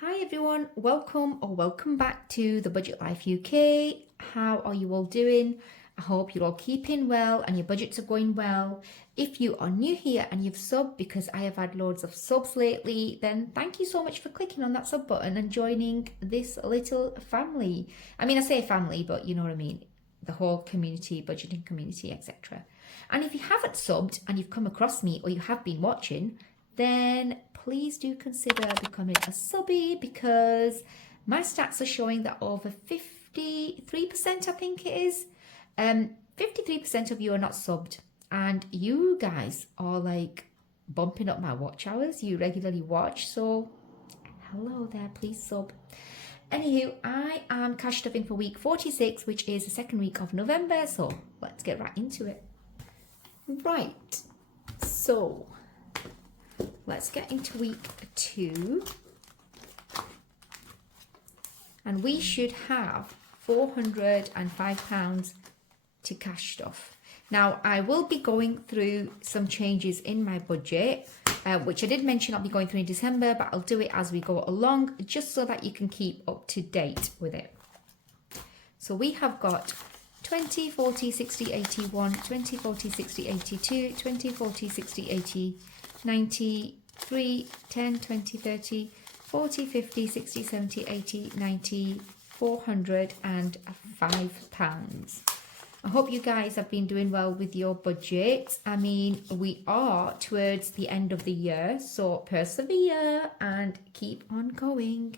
Hi everyone, welcome back to the Budget Life UK. How are you all doing? I hope you're all keeping well and your budgets are going well. If you are new here and you've subbed, because I have had loads of subs lately, then thank you so much for clicking on that sub button and joining this little family. I mean, I say family, but you know what I mean. The whole community, budgeting community, etc. And if you haven't subbed and you've come across me or you have been watching, then please do consider becoming a subby, because my stats are showing that over 53%, I think it is, 53% of you are not subbed, and you guys are like bumping up my watch hours. You regularly watch, so hello there, please sub. Anywho, I am cash stuffing for week 46, which is the second week of November, so let's get right into it. Right, so let's get into week 2, and we should have £405 to cash stuff. Now, I will be going through some changes in my budget, which I did mention I'll be going through in December, but I'll do it as we go along, just so that you can keep up to date with it. So we have got 20, 40, 60, 81, 20, 40, 60, 82, 20, 40, 60, 80, 93, 10, 20, 30, 40, 50, 60, 70, 80, 90, £405. I hope you guys have been doing well with your budget. I mean, we are towards the end of the year, so persevere and keep on going.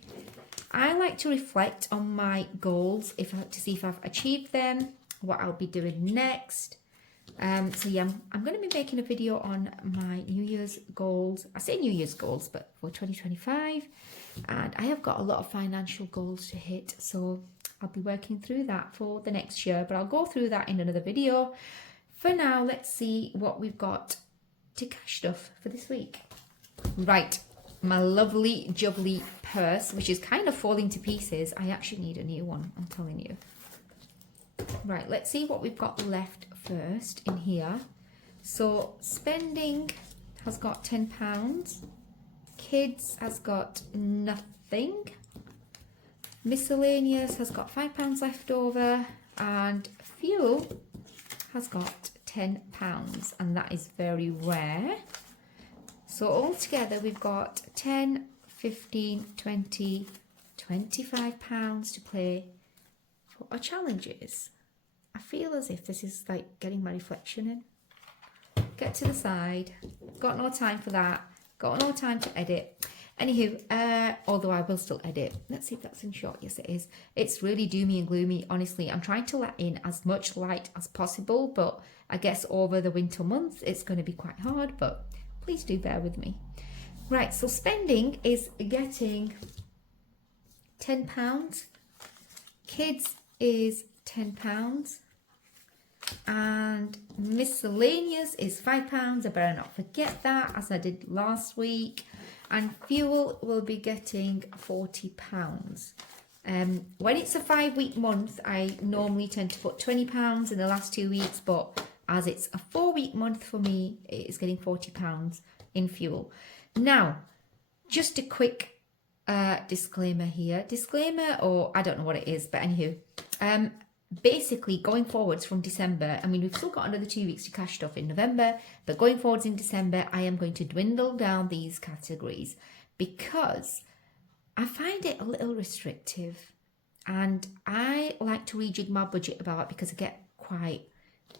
I like to reflect on my goals to see if I've achieved them, what I'll be doing next. So yeah, I'm going to be making a video on my New Year's goals. I say New Year's goals, but for 2025. And I have got a lot of financial goals to hit, so I'll be working through that for the next year, but I'll go through that in another video. For now, let's see what we've got to cash stuff for this week. Right, my lovely jubbly purse, which is kind of falling to pieces. I actually need a new one, I'm telling you. Right, let's see what we've got left first in here. So spending has got £10. Kids has got nothing. Miscellaneous has got £5 left over, and fuel has got £10, and that is very rare. So altogether we've got 10, 15, 20, £25 to play for our challenges. I feel as if this is like getting my reflection in. Get to the side. Got no time for that. Got no time to edit. Anywho, although I will still edit. Let's see if that's in short. Yes, it is. It's really doomy and gloomy, honestly. I'm trying to let in as much light as possible, but I guess over the winter months, it's going to be quite hard, but please do bear with me. Right, so spending is getting £10. Kids is £10. And miscellaneous is £5. I better not forget that, as I did last week. And fuel will be getting £40. When it's a 5-week month, I normally tend to put £20 in the last 2 weeks, but as it's a 4-week month for me, it is getting £40 in fuel. Now, just a quick disclaimer here. Disclaimer, or I don't know what it is, but anywho, basically going forwards from December, I mean, we've still got another 2 weeks to cash stuff in November, but going forwards in December, I am going to dwindle down these categories because I find it a little restrictive, and I like to rejig my budget about it because I get quite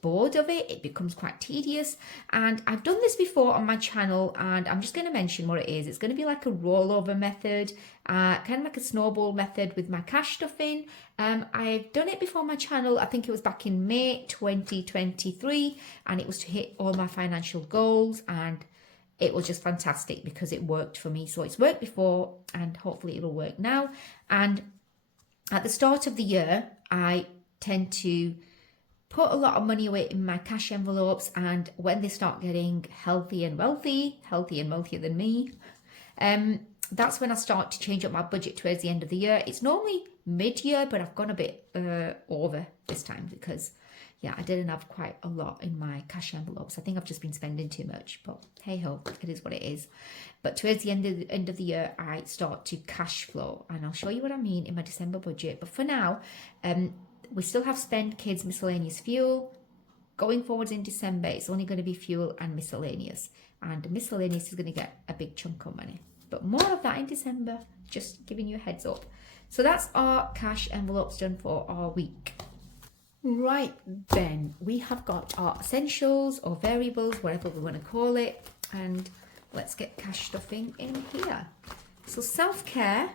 bored of it. It becomes quite tedious, and I've done this before on my channel, and I'm just going to mention what it is. It's going to be like a rollover method, kind of like a snowball method with my cash stuffing. I've done it before on my channel. I think it was back in May 2023, and it was to hit all my financial goals, and it was just fantastic because it worked for me. So it's worked before, and hopefully it'll work now. And at the start of the year, I tend to put a lot of money away in my cash envelopes, and when they start getting healthy and wealthier than me, that's when I start to change up my budget towards the end of the year. It's normally mid-year, but I've gone a bit over this time because yeah, I didn't have quite a lot in my cash envelopes. I think I've just been spending too much, but hey ho, it is what it is. But towards the end of the year, I start to cash flow, and I'll show you what I mean in my December budget. But for now, we still have spend kids miscellaneous fuel. Going forwards in December, it's only going to be fuel and miscellaneous. And miscellaneous is going to get a big chunk of money. But more of that in December, just giving you a heads up. So that's our cash envelopes done for our week. Right then, we have got our essentials or variables, whatever we want to call it. And let's get cash stuffing in here. So self-care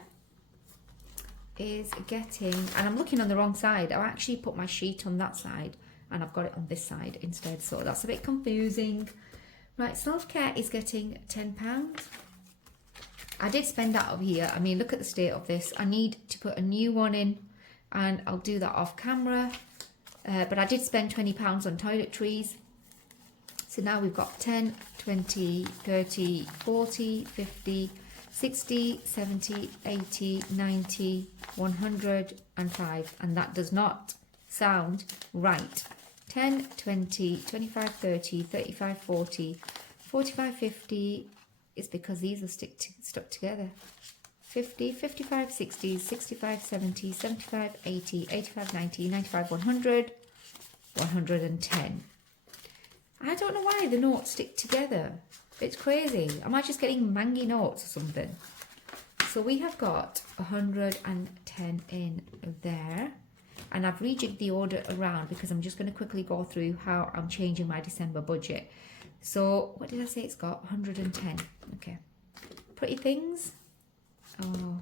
is getting, and I'm looking on the wrong side. I actually put my sheet on that side and I've got it on this side instead, so that's a bit confusing. Right, self-care is getting £10. I did spend that over here. I mean, look at the state of this. I need to put a new one in, and I'll do that off camera. But I did spend £20 on toiletries. So now we've got 10, 20, 30, 40, 50, 60, 70, 80, 90, 105. And that does not sound right. 10, 20, 25, 30, 35, 40, 45, 50. It's because these are stuck together. 50, 55, 60, 65, 70, 75, 80, 85, 90, 95, 100, 110. I don't know why the notes stick together. It's crazy. Am I just getting mangy notes or something? So we have got 110 in there. And I've rejigged the order around because I'm just going to quickly go through how I'm changing my December budget. So what did I say it's got? 110. Okay. Pretty things. Oh,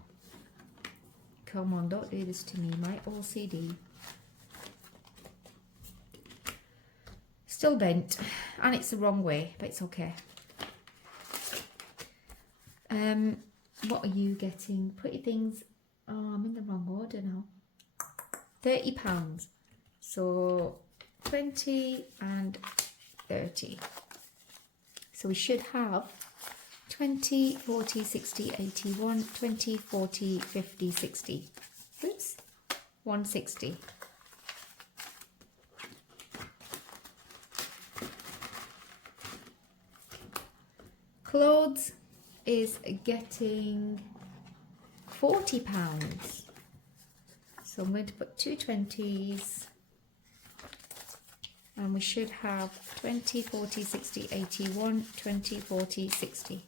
come on, don't do this to me. My OCD. Still bent. And it's the wrong way, but it's okay. What are you getting? Pretty things. Oh, I'm in the wrong order now. £30. So 20 and 30. So we should have 20, 40, 60, 81, 20, 40, 50, 60. Oops, 160. Clothes is getting £40. So I'm going to put two 20s, and we should have 20, 40, 60, 81, 20, 40, 60,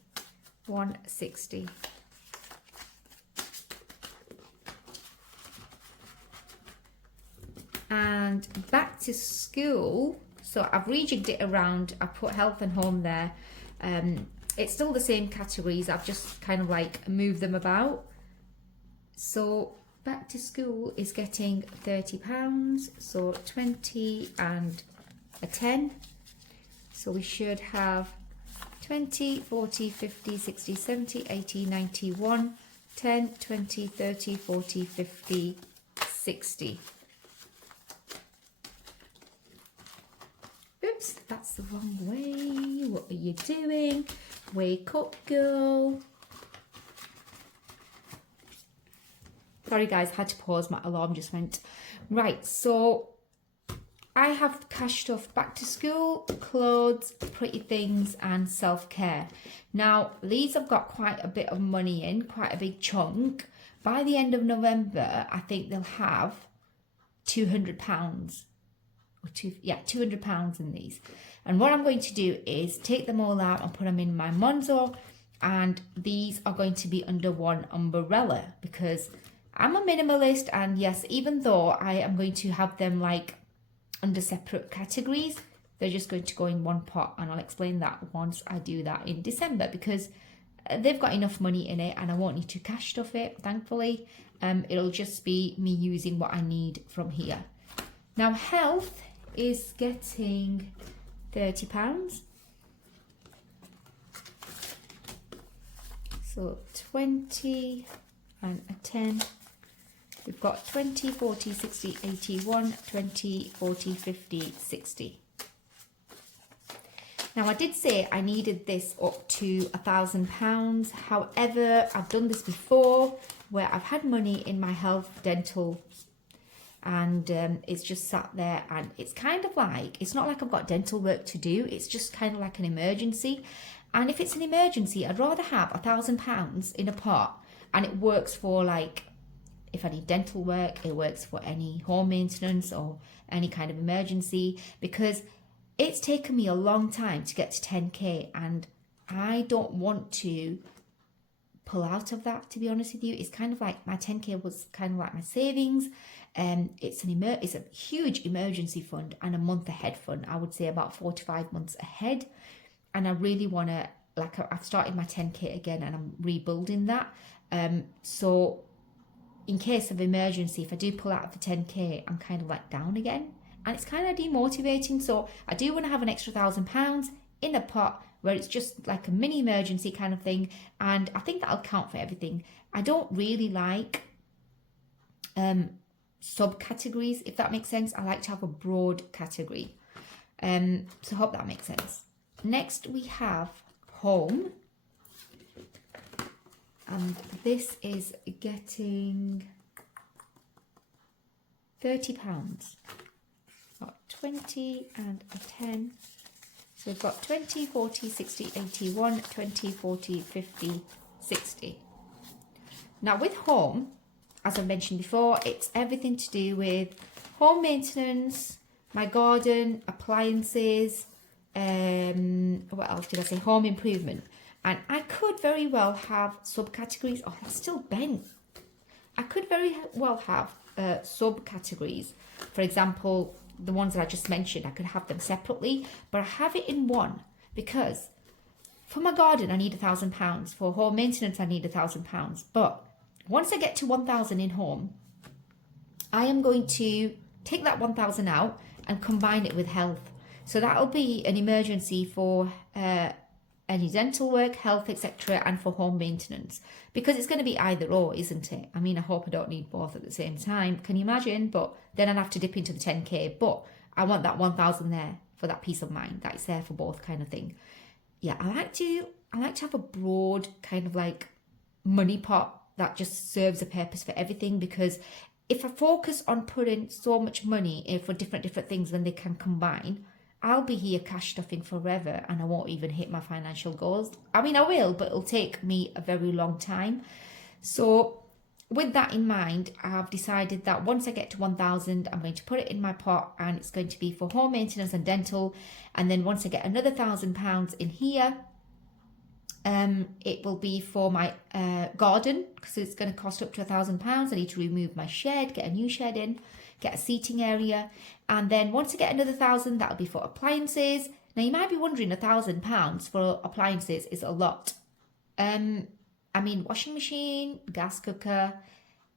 160. And back to school, so I've rejigged it around. I put health and home there. It's still the same categories, I've just kind of like moved them about. So back to school is getting £30, so 20 and a 10. So we should have 20, 40, 50, 60, 70, 80, 91, 10, 20, 30, 40, 50, 60. Oops, that's the wrong way. What are you doing? Wake up, girl. Sorry guys, had to pause, my alarm just went. Right, so I have cash stuff back to school, clothes, pretty things and self-care. Now, these have got quite a bit of money in, quite a big chunk. By the end of November, I think they'll have £200. £200 in these. And what I'm going to do is take them all out and put them in my Monzo. And these are going to be under one umbrella because I'm a minimalist, and yes, even though I am going to have them like under separate categories, they're just going to go in one pot, and I'll explain that once I do that in December because they've got enough money in it and I won't need to cash stuff it, thankfully. It'll just be me using what I need from here. Now health is getting £30. So 20 and a 10. We've got 20, 40, 60, 81, 20, 40, 50, 60. Now I did say I needed this up to £1,000. However, I've done this before where I've had money in my health, dental, and it's just sat there, and it's kind of like, it's not like I've got dental work to do, it's just kind of like an emergency. And if it's an emergency, I'd rather have £1,000 in a pot, and it works for, like, if I need dental work, it works for any home maintenance or any kind of emergency, because it's taken me a long time to get to 10k, and I don't want to pull out of that, to be honest with you. It's kind of like my 10k was kind of like my savings. It's a huge emergency fund and a month ahead fund. I would say about 4 to 5 months ahead. And I really want to, like, I've started my 10k again, and I'm rebuilding that. So in case of emergency, if I do pull out of the 10k, I'm kind of like down again, and it's kind of demotivating. So I do want to have an extra £1,000 in a pot where it's just like a mini emergency kind of thing, and I think that'll count for everything. I don't really like subcategories, if that makes sense. I like to have a broad category. So I hope that makes sense. Next we have home, and this is getting £30. Got 20 and a 10. So we've got 20, 40, 60, 81, 20, 40, 50, 60. Now with home, as I mentioned before, it's everything to do with home maintenance, my garden, appliances, what else did I say? Home improvement. And I could very well have subcategories. Oh, that's still bent. I could very well have subcategories. For example, the ones that I just mentioned, I could have them separately, but I have it in one because for my garden, I need £1,000. For home maintenance, I need £1,000. But once I get to 1,000 in home, I am going to take that 1,000 out and combine it with health. So that'll be an emergency for any dental work, health, etc., and for home maintenance, because it's going to be either or, isn't it? I mean, I hope I don't need both at the same time. Can you imagine? But then I'd have to dip into the 10k. But I want that 1,000 there for that peace of mind that it's there for both, kind of thing. Yeah, I like to have a broad kind of like money pot that just serves a purpose for everything, because if I focus on putting so much money in for different things when they can combine, I'll be here cash stuffing forever, and I won't even hit my financial goals. I mean, I will, but it'll take me a very long time. So with that in mind, I've decided that once I get to 1,000, I'm going to put it in my pot, and it's going to be for home maintenance and dental. And then once I get another £1,000 in here, it will be for my garden, because it's going to cost up to £1,000. I need to remove my shed, get a new shed in, get a seating area. And then once I get another 1,000, that'll be for appliances. Now you might be wondering, £1,000 for appliances is a lot. I mean, washing machine, gas cooker,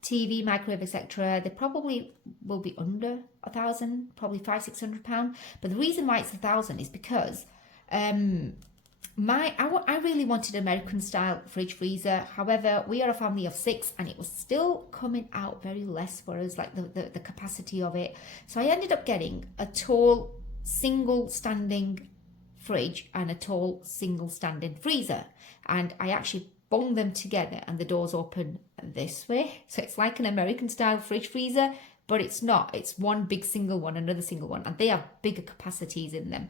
TV, microwave, etc. They probably will be under 1,000, probably £500-600. But the reason why it's 1,000 is because I really wanted an American style fridge freezer. However, we are a family of 6, and it was still coming out very less for us, like the capacity of it. So I ended up getting a tall single standing fridge and a tall single standing freezer, and I actually bung them together, and the doors open this way. So it's like an American style fridge freezer, but it's not. It's one big single one, another single one, and they have bigger capacities in them.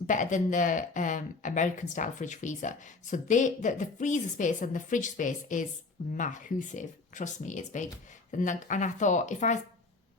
Better than the American style fridge freezer. So the freezer space and the fridge space is massive. Trust me, it's big. And I thought, if I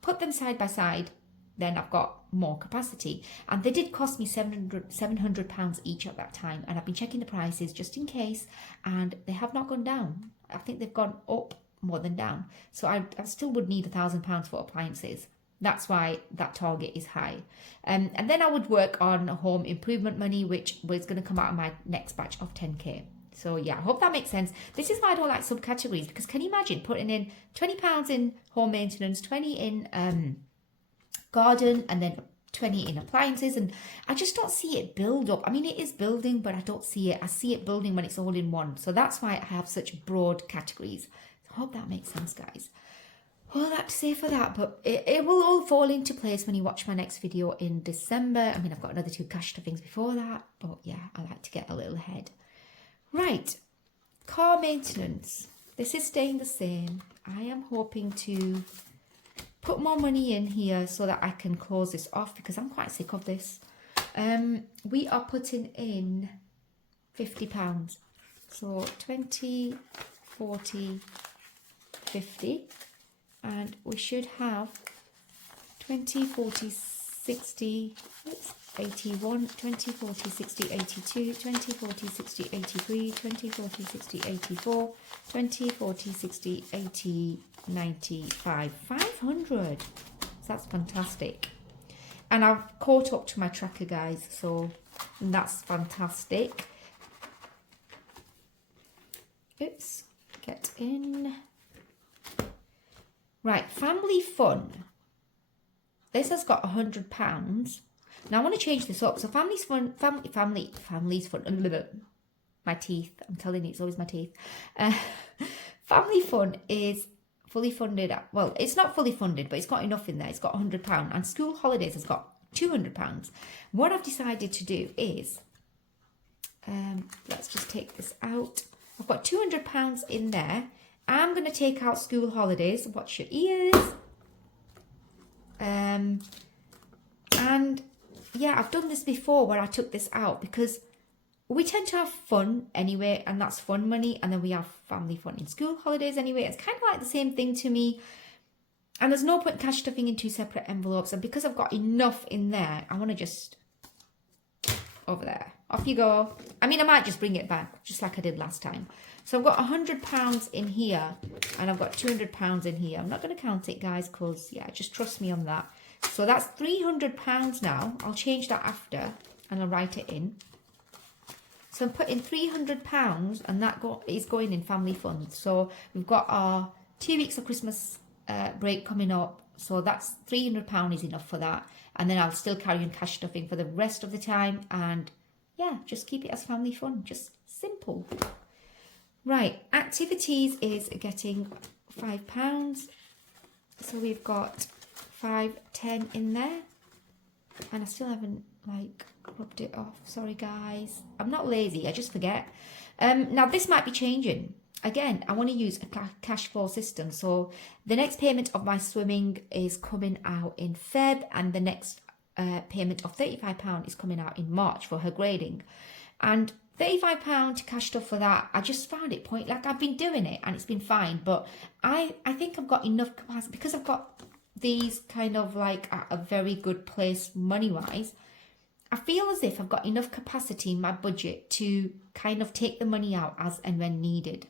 put them side by side, then I've got more capacity. And they did cost me £700 each at that time. And I've been checking the prices just in case, and they have not gone down. I think they've gone up more than down. So I still would need £1,000 for appliances. That's why that target is high. And then I would work on home improvement money, which was going to come out of my next batch of 10k. So yeah, I hope that makes sense. This is why I don't like subcategories, because can you imagine putting in £20 in home maintenance, 20 in garden, and then 20 in appliances, and I just don't see it build up. I mean, it is building, but I don't see it. I see it building when it's all in one. So that's why I have such broad categories. So I hope that makes sense, guys. All that to say for that, but it will all fall into place when you watch my next video in December. I mean, I've got another 2 cash stuffings before that, but yeah, I like to get a little ahead. Right, car maintenance. This is staying the same. I am hoping to put more money in here so that I can close this off because I'm quite sick of this. We are putting in £50. So 20, 40, 50. And we should have 20, 40, 60, 81, 20, 40, 60, 82, 20, 40, 60, 83, 20, 40, 60, 84, 20, 40, 60, 80, 95, 500. So that's fantastic. And I've caught up to my tracker, guys, so that's fantastic. Oops, get in. Right, family fun. This has got £100. Now I want to change this up. So family's fun, family's fun. My teeth, I'm telling you, it's always my teeth. Family fun is fully funded. Well, it's not fully funded, but it's got enough in there. It's got £100. And school holidays has got £200. What I've decided to do is, let's just take this out. I've got £200 in there. I'm going to take out school holidays. Watch your ears. And yeah, I've done this before where I took this out because we tend to have fun anyway, and that's fun money. And then we have family fun in school holidays anyway. It's kind of like the same thing to me. And there's no point cash stuffing in two separate envelopes. And because I've got enough in there, I want to just over there. Off you go. I mean, I might just bring it back just like I did last time. So I've got £100 in here and I've got £200 in here. I'm not going to count it, guys, because, yeah, just trust me on that. So that's £300 now. I'll change that after and I'll write it in. So I'm putting £300 and that is going in family funds. So we've got our 2 weeks of Christmas break coming up. So that's £300 is enough for that. And then I'll still carry on cash stuffing for the rest of the time. And yeah, just keep it as family fun. Just simple. Right, activities is getting £5. So we've got 5, 10 in there. And I still haven't rubbed it off. Sorry, guys. I'm not lazy, I just forget. Now this might be changing. Again, I want to use a cash flow system. So the next payment of my swimming is coming out in Feb, and the next payment of £35 is coming out in March for her grading. And £35 to cash stuff for that, I just found it I've been doing it and it's been fine, but I think I've got enough capacity because I've got these kind of at a very good place money-wise. I feel as if I've got enough capacity in my budget to kind of take the money out as and when needed.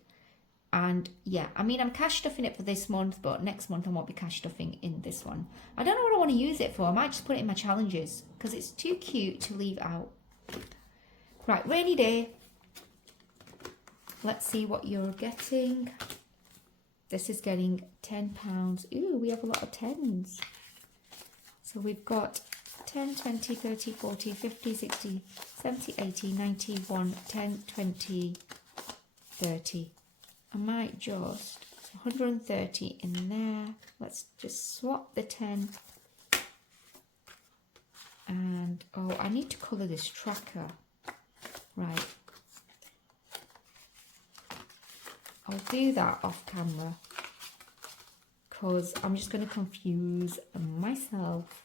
And yeah, I mean, I'm cash stuffing it for this month, but next month I won't be cash stuffing in this one. I don't know what I want to use it for. I might just put it in my challenges because it's too cute to leave out. Right, rainy day. Let's see what you're getting. This is getting £10. Ooh, we have a lot of 10s. So we've got 10, 20, 30, 40, 50, 60, 70, 80, 90, 1, 10, 20, 30. I might just 130 in there. Let's just swap the 10. And oh, I need to colour this tracker. Right. I'll do that off camera because I'm just going to confuse myself.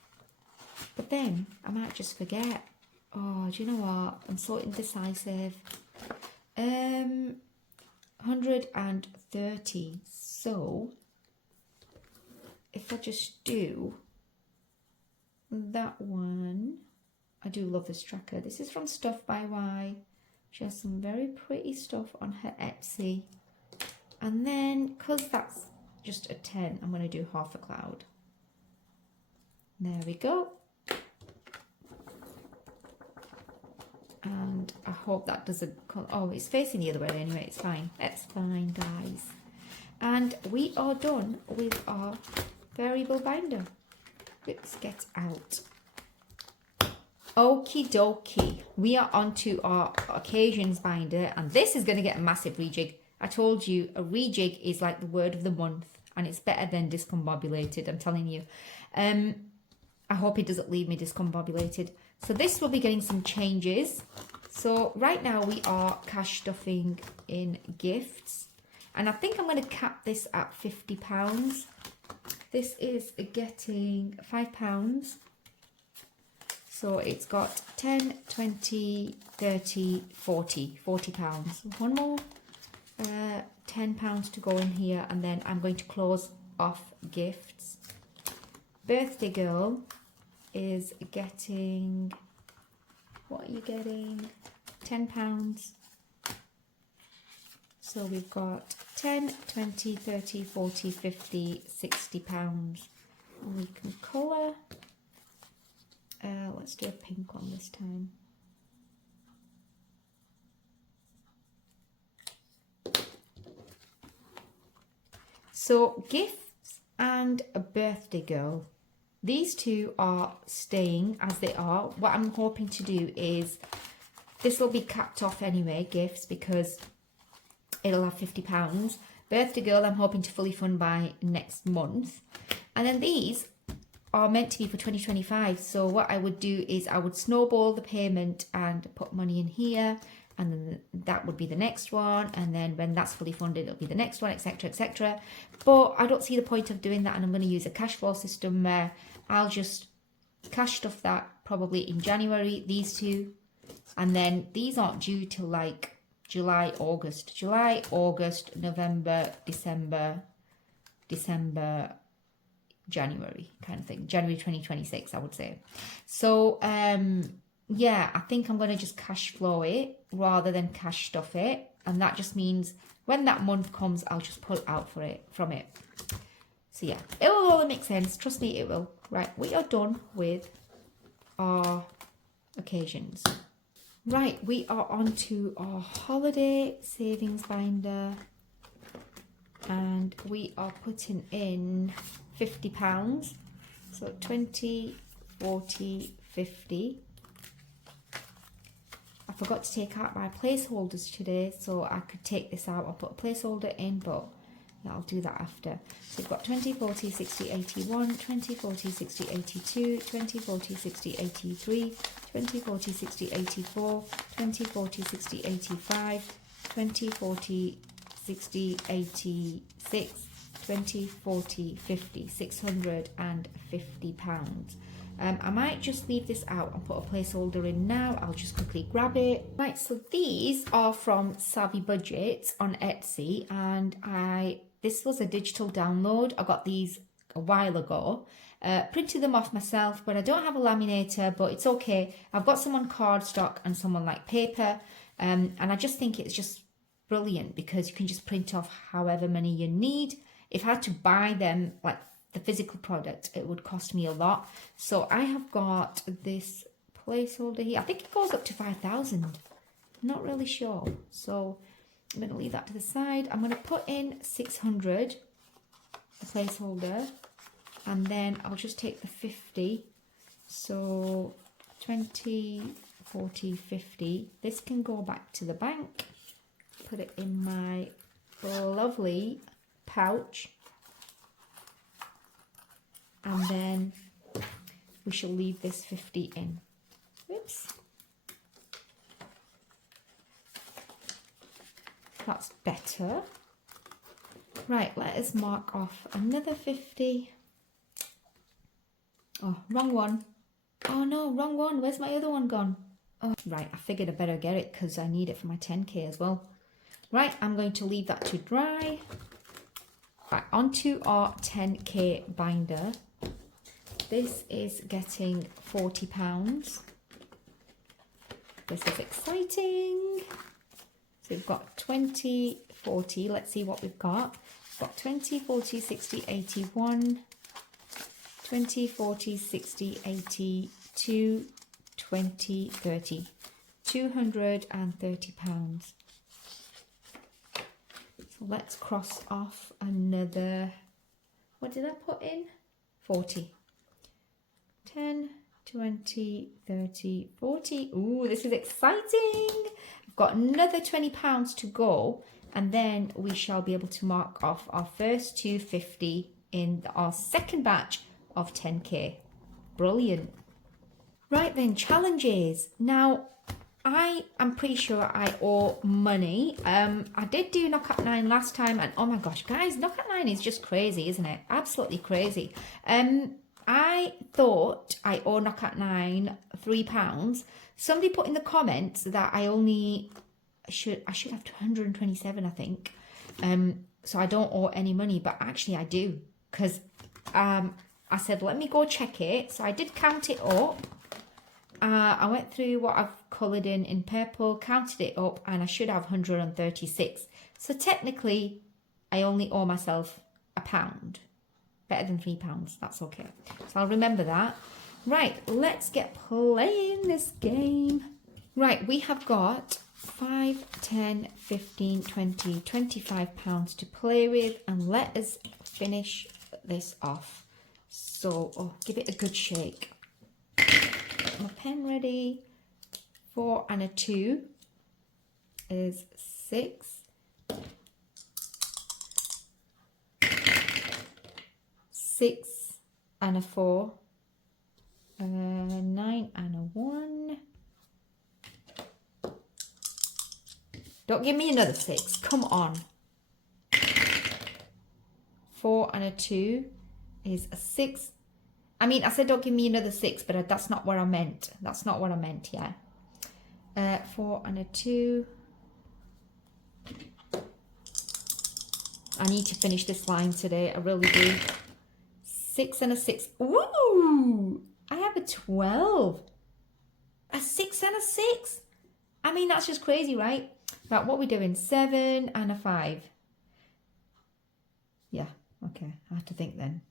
But then I might just forget. Oh, do you know what? I'm so indecisive. 130. So if I just do that one, I do love this tracker. This is from Stuff by Y. She has some very pretty stuff on her Etsy. And then, because that's just a 10, I'm going to do half a cloud. There we go. And I hope that doesn't... Oh, it's facing the other way anyway. It's fine. It's fine, guys. And we are done with our variable binder. Let's get out. Okie dokie. We are on to our occasions binder. And this is going to get a massive rejig. I told you, a rejig is like the word of the month. And it's better than discombobulated, I'm telling you. I hope it doesn't leave me discombobulated. So this will be getting some changes. So right now we are cash stuffing in gifts. And I think I'm going to cap this at £50. This is getting £5. So it's got 10, 20, 30, 40, £40. One more £10 to go in here, and then I'm going to close off gifts. Birthday girl is getting, what are you getting? £10. So we've got 10, 20, 30, 40, 50, £60. And we can colour. Let's do a pink one this time. So gifts and a birthday girl. These two are staying as they are. What I'm hoping to do is, this will be capped off anyway, gifts, because it'll have £50. Birthday girl, I'm hoping to fully fund by next month. And then these are meant to be for 2025. So what I would do is I would snowball the payment and put money in here, and then that would be the next one, and then when that's fully funded it'll be the next one, etc, etc. But I don't see the point of doing that, and I'm going to use a cash flow system where I'll just cash stuff that probably in January, these two, and then these aren't due till like July, August, November, December, January kind of thing. January 2026, I would say. So yeah, I think I'm going to just cash flow it rather than cash stuff it, and that just means when that month comes I'll just pull out from it. So yeah, it will all make sense, trust me, it will. Right, we are done with our occasions. Right, we are on to our holiday savings binder, and we are putting in £50. So 20, 40, 50. I forgot to take out my placeholders today, so I could take this out and put a placeholder in, but yeah, I'll do that after. So we've got 20, 40, 60, 81, 20, 40, 60, 82, 20, 40, 60, 83, 20, 40, 60, 84, 20, 40, 60, 85, 20, 40, 60, 86, 20, 40, 50, £650. I might just leave this out and put a placeholder in now. I'll just quickly grab it. Right, so these are from Savvy Budget on Etsy, and this was a digital download. I got these a while ago. Printed them off myself, but I don't have a laminator, but it's okay. I've got some on cardstock and some on like paper, and I just think it's just brilliant because you can just print off however many you need. If I had to buy them, like the physical product, it would cost me a lot. So I have got this placeholder here. I think it goes up to 5,000. Not really sure. So I'm going to leave that to the side. I'm going to put in 600, the placeholder, and then I'll just take the 50. So 20, 40, 50. This can go back to the bank. Put it in my lovely pouch. And then we shall leave this 50 in. Oops. That's better. Right, let us mark off another 50. Oh, wrong one. Oh no, wrong one. Where's my other one gone? Oh, right, I figured I better get it because I need it for my 10K as well. Right, I'm going to leave that to dry. Right, onto our 10K binder. This is getting £40. This is exciting. So we've got 20, 40. Let's see what we've got. We've got 20, 40, 60, 81, 20, 40, 60, 82, 20, 30. £230. So let's cross off another, what did I put in? 40. 10, 20, 30, 40. Ooh, this is exciting. I've got another £20 to go, and then we shall be able to mark off our first 250 in our second batch of 10K. Brilliant. Right then, challenges. Now, I am pretty sure I owe money. I did do Knockout 9 last time, and oh my gosh, guys, Knockout 9 is just crazy, isn't it? Absolutely crazy. I thought I owe Knockout 9 £3. Somebody put in the comments that I should have 227, I think. So I don't owe any money, but actually I do, because I said let me go check it. So I did count it up. I went through what I've coloured in purple, counted it up, and I should have 136. So technically, I only owe myself £1. Better than £3, that's okay. So I'll remember that. Right, let's get playing this game. Right, we have got 5, 10, 15, 20, £25 to play with, and let us finish this off. So, oh, give it a good shake. My pen ready. 4 and a 2 is 6. 6 and a 4. 9 and a 1. Don't give me another 6. Come on. 4 and a 2 is a 6. I mean, I said don't give me another 6, but that's not what I meant. That's not what I meant, yeah. 4 and a 2. I need to finish this line today. I really do. 6 and a 6. Ooh! I have a 12. A 6 and a 6. I mean, that's just crazy, right? Right, what are we doing? 7 and a 5. Yeah, okay. I have to think then.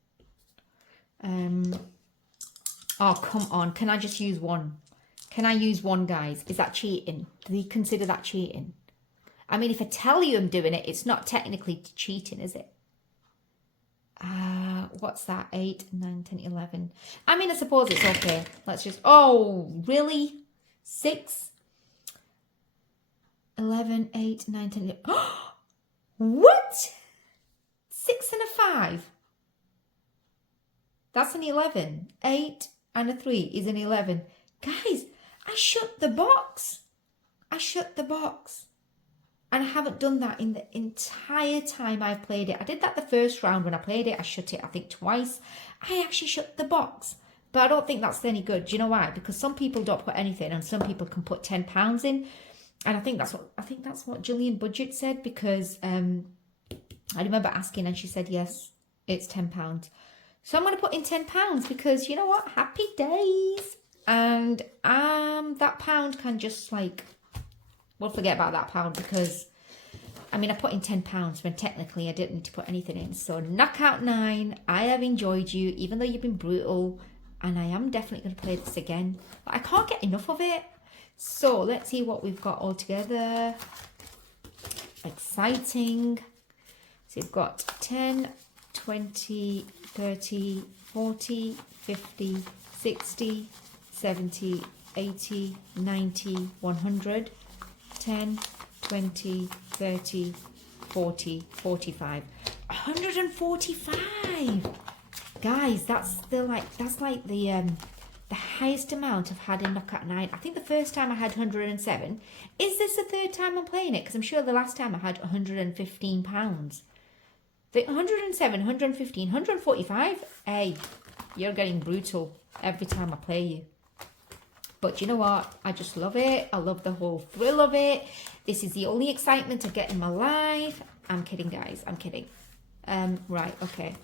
Oh, come on. Can I just use one? Can I use one, guys? Is that cheating? Do you consider that cheating? I mean, if I tell you I'm doing it, it's not technically cheating, is it? What's that? 8, 9, 10, 11. I mean, I suppose it's okay. Let's just... Oh, really? 6, 11, 8, 9, 10, 11. What? 6 and a 5. That's an 11. 8 and a 3 is an 11. Guys, I shut the box. I shut the box. And I haven't done that in the entire time I've played it. I did that the first round when I played it. I shut it, I think, twice. I actually shut the box. But I don't think that's any good. Do you know why? Because some people don't put anything, and some people can put £10 in. And I think that's what Gillian Budget said, because I remember asking and she said, yes, it's £10. So I'm going to put in £10 because, you know what? Happy days. And that pound can just like, we'll forget about that pound, because, I mean, I put in £10 when technically I didn't need to put anything in. So Knockout 9, I have enjoyed you, even though you've been brutal. And I am definitely going to play this again. But I can't get enough of it. So let's see what we've got all together. Exciting. So we've got 10, 20, 30, 40, 50, 60, 70, 80, 90, 100, 10, 20, 30, 40, 45, 145. Guys, that's like the highest amount I've had in Knockout 9. I think the first time I had 107. Is this the third time I'm playing it? Because I'm sure the last time I had £115. The 107, 115, 145. Hey, you're getting brutal every time I play you. But you know what? I just love it. I love the whole thrill of it. This is the only excitement I get in my life. I'm kidding, guys. I'm kidding. Right, okay.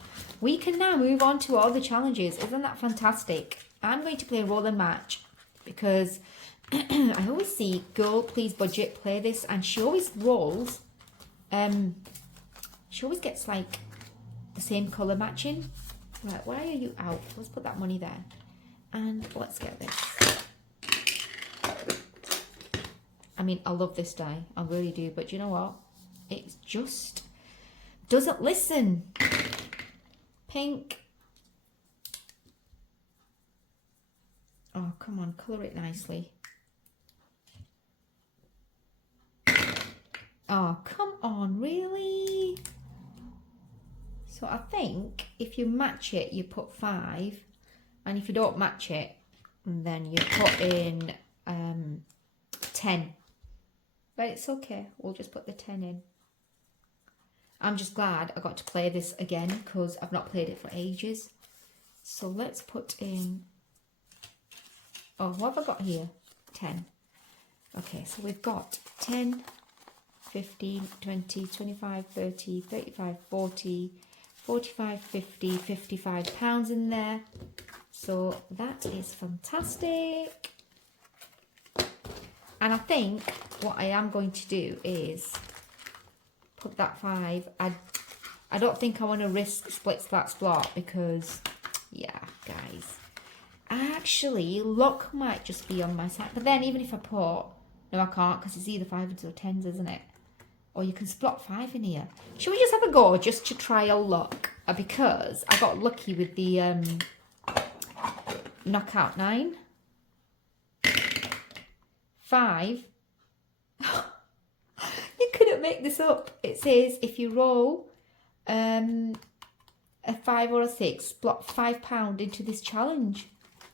We can now move on to all the challenges. Isn't that fantastic? I'm going to play a roll and match because I always see Girl Please Budget play this, and she always rolls. She always gets like the same colour matching. Right, why are you out? Let's put that money there. And let's get this. I mean, I love this die. I really do. But you know what? It just doesn't listen. Pink. Oh, come on. Colour it nicely. Oh, come on. Really? So I think if you match it, you put 5. And if you don't match it, then you put in 10. But it's okay. We'll just put the 10 in. I'm just glad I got to play this again because I've not played it for ages. So let's put in... Oh, what have I got here? 10. Okay, so we've got 10, 15, 20, 25, 30, 35, 40, 45, 50, 55 pounds in there. So that is fantastic. And I think what I am going to do is put that 5. I don't think I want to risk split that spot because, yeah, guys. Actually, luck might just be on my side. But then even if I put, no I can't because it's either 5s or 10s, isn't it? Or you can spot 5 in here. Should we just have a go just to try our luck? Because I got lucky with the knockout 9. 5. You couldn't make this up. It says if you roll a 5 or a 6, block £5 into this challenge.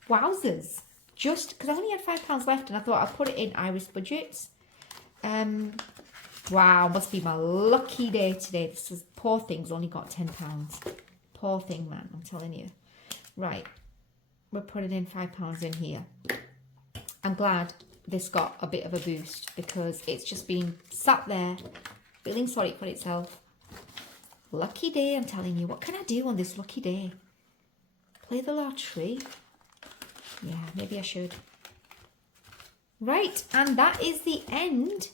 Wowzers. Just because I only had £5 left and I thought I'd put it in Iris Budgets. Wow, must be my lucky day today. This is poor thing's only got £10. Poor thing, man, I'm telling you. Right, we're putting in £5 in here. I'm glad this got a bit of a boost because it's just been sat there feeling sorry for itself. Lucky day, I'm telling you. What can I do on this lucky day? Play the lottery? Yeah, maybe I should. Right, and that is the end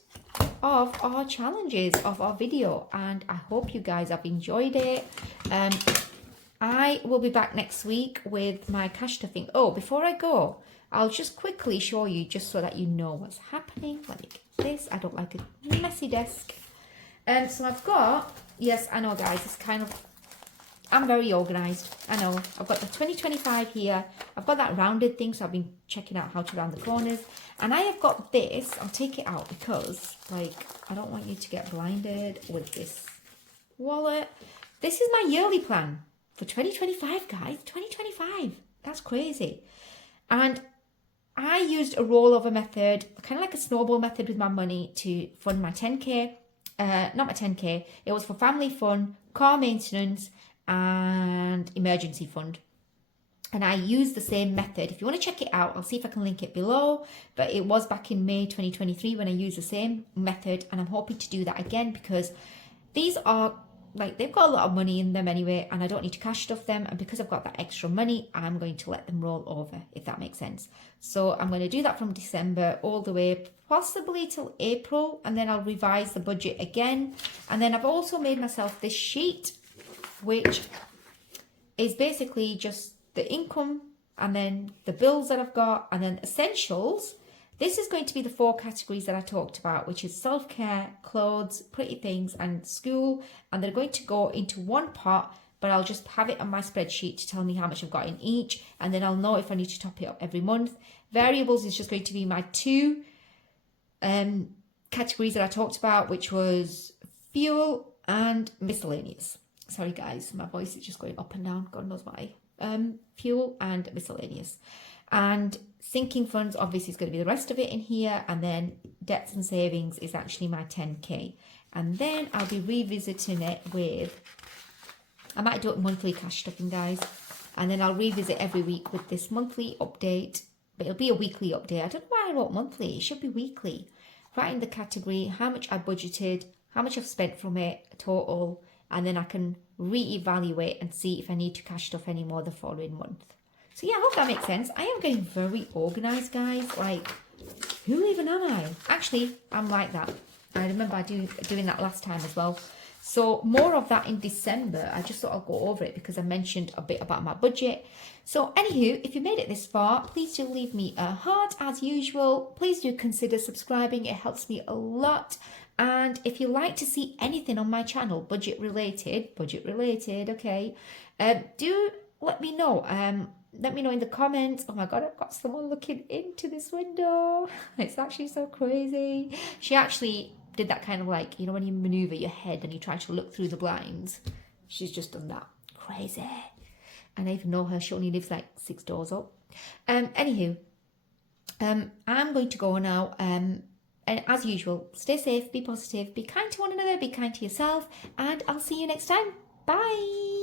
of our challenges of our video, and I hope you guys have enjoyed it. I will be back next week with my cash stuffing. Oh, before I go, I'll just quickly show you just so that you know what's happening. Let me get this. I don't like a messy desk. So I've got, yes, I know guys, it's kind of, I'm very organised. I know. I've got the 2025 here. I've got that rounded thing, so I've been checking out how to round the corners. And I have got this. I'll take it out because, like, I don't want you to get blinded with this wallet. This is my yearly plan for 2025, guys. 2025. That's crazy. And I used a rollover method, kind of like a snowball method with my money to fund my 10K. Not my 10K. It was for family fun, car maintenance, and emergency fund. And I used the same method. If you want to check it out, I'll see if I can link it below. But it was back in May 2023 when I used the same method. And I'm hoping to do that again because these are, like, they've got a lot of money in them anyway. And I don't need to cash stuff them. And because I've got that extra money, I'm going to let them roll over, if that makes sense. So I'm going to do that from December all the way, possibly till April. And then I'll revise the budget again. And then I've also made myself this sheet, which is basically just the income and then the bills that I've got and then essentials. This is going to be the 4 categories that I talked about, which is self-care, clothes, pretty things and school. And they're going to go into one pot, but I'll just have it on my spreadsheet to tell me how much I've got in each. And then I'll know if I need to top it up every month. Variables is just going to be my 2 categories that I talked about, which was fuel and miscellaneous. Sorry guys, my voice is just going up and down, God knows why. Fuel and miscellaneous. And sinking funds obviously is going to be the rest of it in here, and then debts and savings is actually my 10K. And then I'll be revisiting it with, I might do it monthly cash stuffing guys, and then I'll revisit every week with this monthly update, but it'll be a weekly update. I don't know why I wrote monthly, it should be weekly. Write in the category how much I budgeted, how much I've spent from it total, and then I can re-evaluate and see if I need to cash stuff anymore the following month. So yeah, I hope that makes sense. I am getting very organised, guys. Like, who even am I? Actually, I'm like that. I remember doing that last time as well. So more of that in December. I just thought I'll go over it because I mentioned a bit about my budget. So anywho, if you made it this far, please do leave me a heart as usual. Please do consider subscribing. It helps me a lot. And if you like to see anything on my channel, budget related, okay, do let me know. Let me know in the comments. Oh my God, I've got someone looking into this window. It's actually so crazy. She actually did that kind of like, you know, when you maneuver your head and you try to look through the blinds. She's just done that. Crazy. And I even know her. She only lives like 6 doors up. Anywho, I'm going to go now. And as usual, stay safe, be positive, be kind to one another, be kind to yourself, and I'll see you next time. Bye.